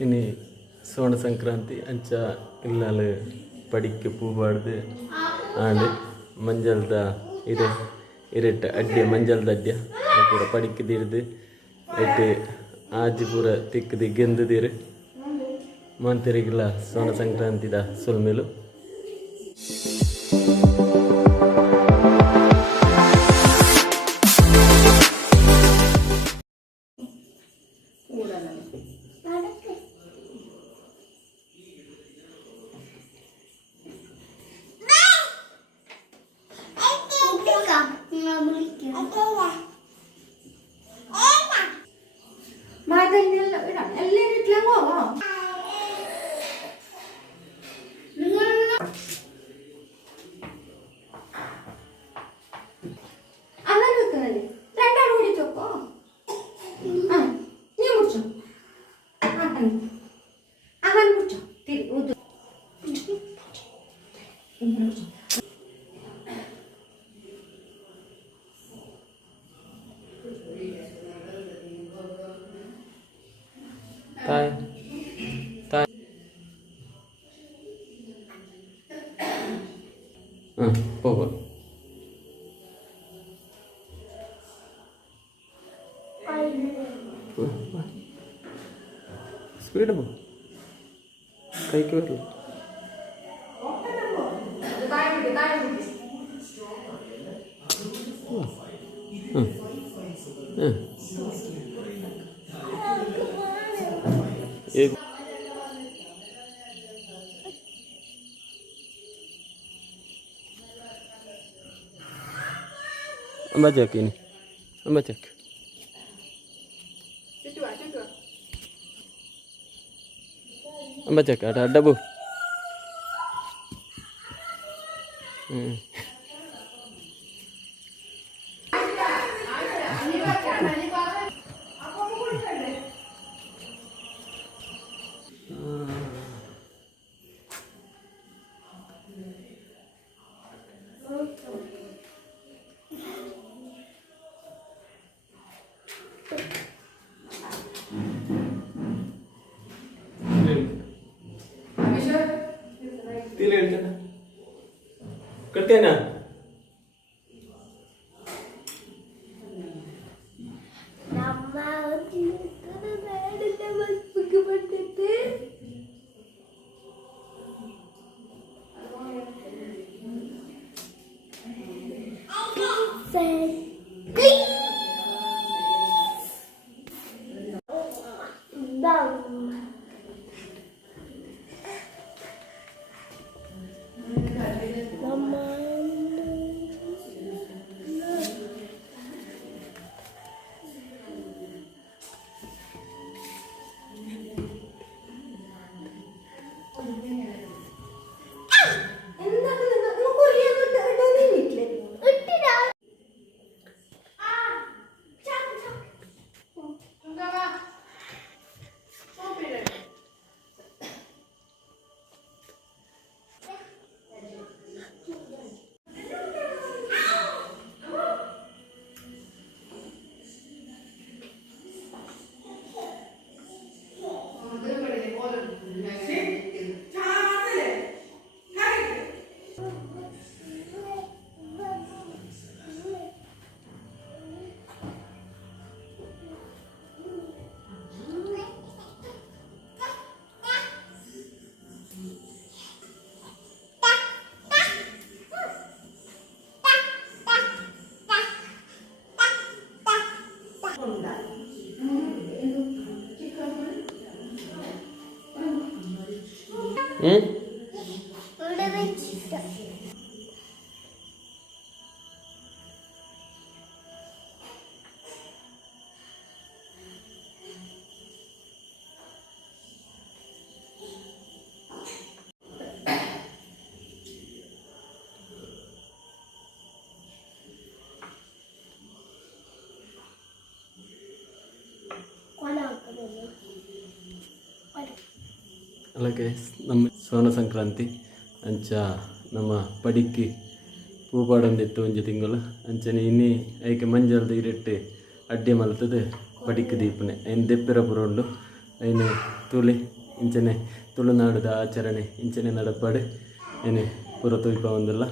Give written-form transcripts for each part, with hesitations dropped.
ഇനി സോണ സംക്രാന്തി അഞ്ച ഇല്ലാല് പടിക്ക് പൂ പാടുത് ആണ്ട് ಮಂಜಲ್ದ ಇರಟ್ಟ ಅಡ್ಡೆ ಮಂಜಲ್ದ ಅಡ್ಡೆ ಪೂರ ಪಡಿಕ್ಕದಿರ್ದು ಎಟ್ಟು ಆಜಿ ಪೂರ ತಿಕ್ಕದಿ ಗೆಂದದಿರು ಮಂತರಿಗಿಲ್ಲ ಸೋನ ಸಂಕ್ರಾಂತಿದ ಸುಲ್ಮೇಲು പോവാ സ്പീഡ് പോ കൈക്ക് വരില്ല Ambajak ini, ambajak. Ambajak ada bu. करते हैं ना ಅಲ್ಲ ಗೈಸ್, ನಮ್ಮ ಸೋನ ಸಂಕ್ರಾಂತಿ ಅಂಚ ನಮ್ಮ ಪಡಿಕ್ಕೆ ಪೂಪಾಡಂದಿತ್ತು ಒಂಜಿ ತಿಂಗಳು ಅಂಚನೆ ಇನ್ನಿ ಐಕೆ ಮಂಜಲ್ದ ಇರಟ್ಟು ಅಡ್ಡೆ ಮಲ್ತದೆ ಪಡಿಕ್ಕೆ ದೀಪನೆ ಐನು ದೆಪ್ಪೆರ ಪುರ ಉಂಡು ಐನು ತುಳಿ ಇಂಚನೆ ತುಳುನಾಡದ ಆಚರಣೆ ಇಂಚನೆ ನಡಪಾಡು ಏನೇ ಪುರತು ಇಪ್ಪ ಒಂದಿಲ್ಲ.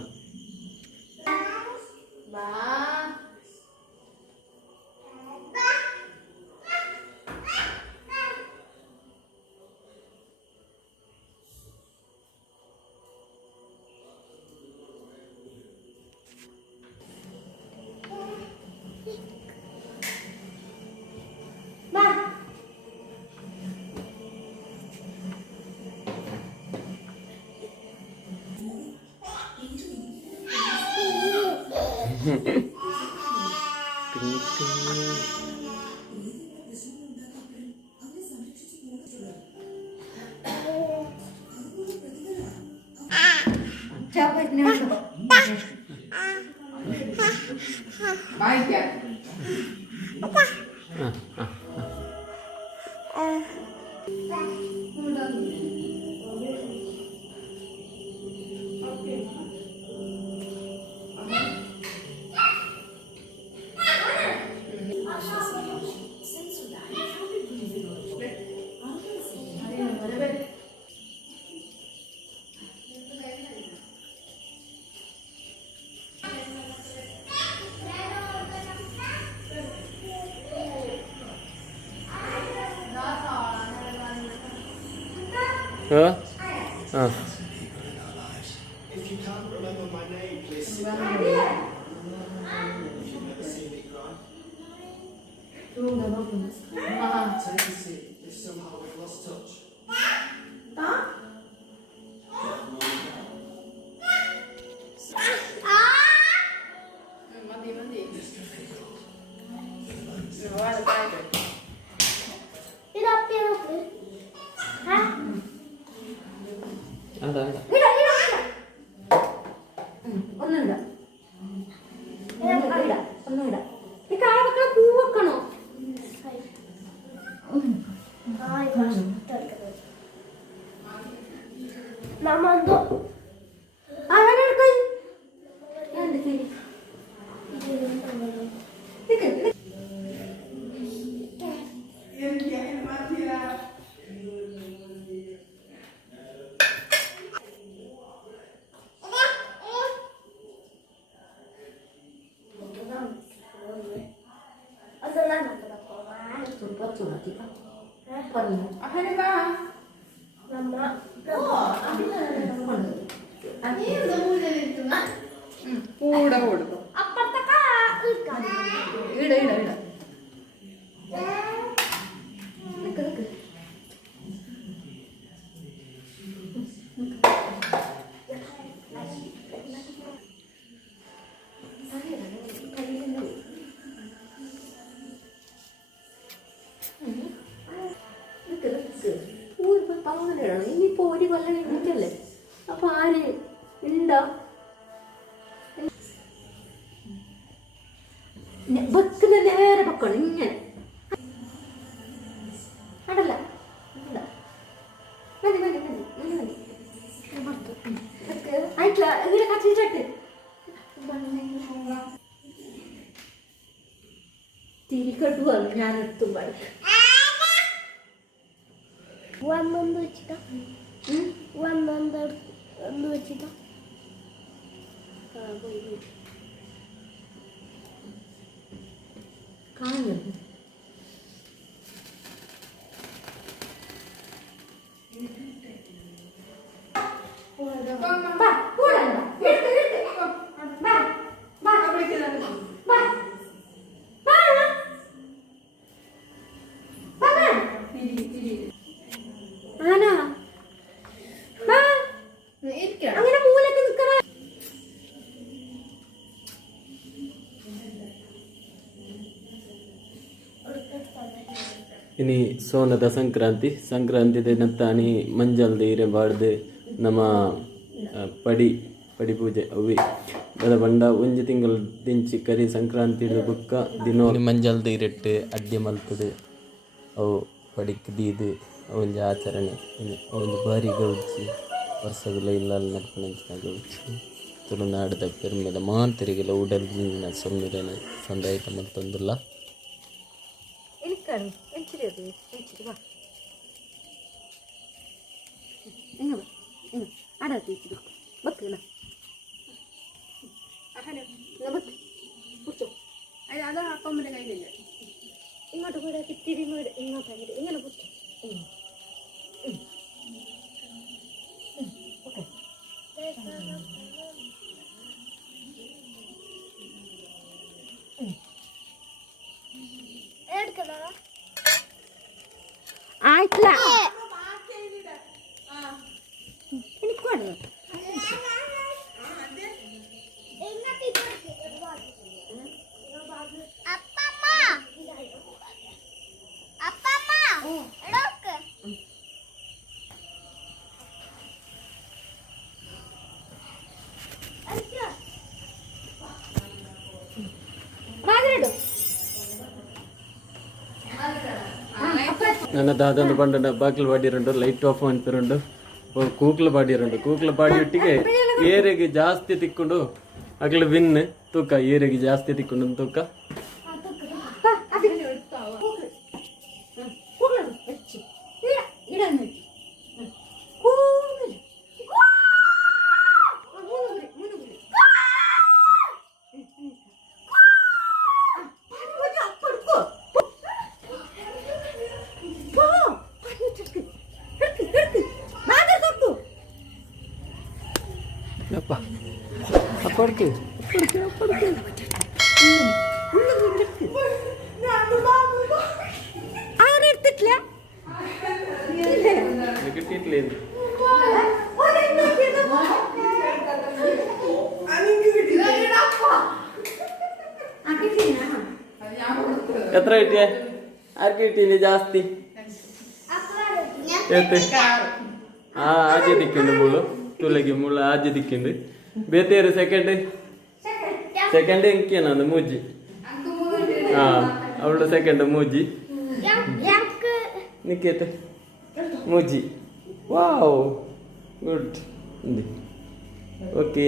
ഇനിയിപ്പോ ഒരു കൊല്ലം കഴിഞ്ഞിട്ടല്ലേ അപ്പൊ ആര് ഉണ്ടോ വെക്കുന്ന നേരെ വെക്കണം ഇങ്ങനെ അടല്ല മതി മതി മതി മതി ആയിട്ടില്ല ഇങ്ങനെ കച്ചിട്ട് തിരിക്കട്ടു വന്നു ഞാൻ എത്തും പാടില്ല ഒന്നൊന്ന് വെച്ചിട്ടാ ഒന്ന് വെച്ചിട്ടാ കാണുന്നു അങ്ങനെ മൂലൊക്കെ നിൽക്കണ ಇನಿ ಸೋನದ ಸಂಕ್ರಾಂತಿ ದಿನತ್ತಾನಿ ಮಂಜಲ್ ದೀರೆ ಬಾಡ್ದು ನಮ್ಮ ಪಡಿ ಪೂಜೆ ಅವಿ ಬದ ಬಂಡ ಒಂಜಿ ತಿಂಗಳು ದಿಂಚಿ ಕರಿ ಸಂಕ್ರಾಂತಿ ಬುಕ್ಕ ದಿನ ಮಂಜಲ್ ದೀರೆಟ್ಟು ಅಡ್ಡಿ ಮಲ್ಪದು ಅವು ಪಡಿಕ್ ದೀದು ಒಂಜಿ ಆಚರಣೆ ಒಂದು ಬಾರಿ ಗೌಜಿ ವರ್ಷಗಳ ಇಲ್ಲ ನಡ್ಕೊಂಡ ಗೌಜಿ ತುಳುನಾಡದ ಪೆರ್ಮೆದ ಮಾಂತರಿಗೆಲ್ಲ ಉಡಲ್ನ ಸೊಮ್ಮಿರೇನ ಸಂದಾಯಿತ ಮತ್ತೊಂದಿಲ್ಲ ഇങ്ങ് അവിടെ തിരിച്ചു വെക്കണ അത് അപ്പമ്മന്റെ കയ്യിലില്ല. ഇങ്ങോട്ട് കൂടെ ഇത്തിരി ഇങ്ങോട്ട് ഇങ്ങനെ കുത്തി ആയിട്ടില്ല എനിക്ക് വേണം ನನ್ನ ದಾದಂದು ಬಂಡ ಬಾಗಿಲು ಪಾಡಿರುಂಡು ಲೈಟ್ ಆಫ್ ಮಾಡ್ತಿರುಂಡು ಕೂಕ್ಲು ಪಾಡಿರುಂಡು ಕೂಕ್ಲು ಪಾಡಿಯೊಟ್ಟಿಗೆ ಏರೆಗೆ ಜಾಸ್ತಿ ತಿಕ್ಕೊಂಡು ಅಗ್ಲು ವಿನ್ ತೂಕ ಏರೆಗೆ ಜಾಸ್ತಿ ತಿಕ್ಕೊಂಡು ತೂಕ അപ്പുറത്ത് അങ്ങനെ എടുത്തിട്ടില്ല കിട്ടിയിട്ടില്ലേ എത്ര കിട്ടിയേ ആർക്ക് കിട്ടിയില്ലേ ജാസ്തി ആദ്യം ദിക്കുണ്ട് മുള്ളു തുളകി മുള്ള ആദ്യം ദിക്കുണ്ട് ಬೇತೇರು ಸೆಕೆಂಡ್ ಎಂಕಿಯನ ಮೂಜಿ ಅವಳು ಸೆಕೆಂಡ್ ಮೂಜಿ ನಿಕ್ಕೇತೆ ಮೂಜಿ ವಾವ್ ಗುಡ್ ಓಕೆ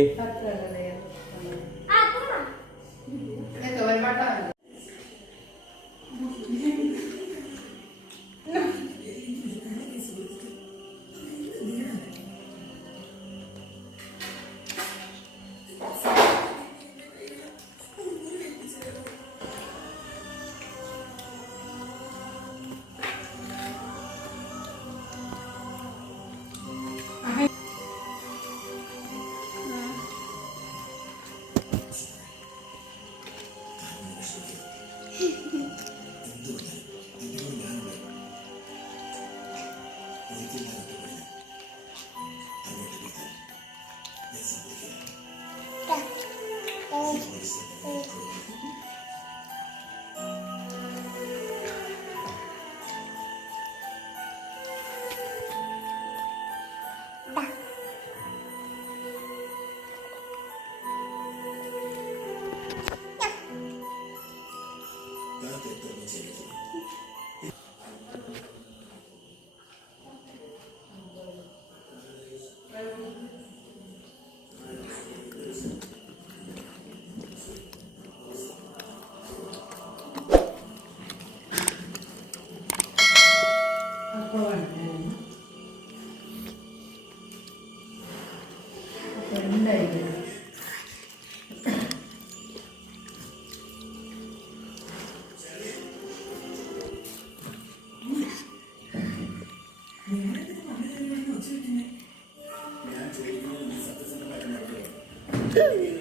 ഞാൻ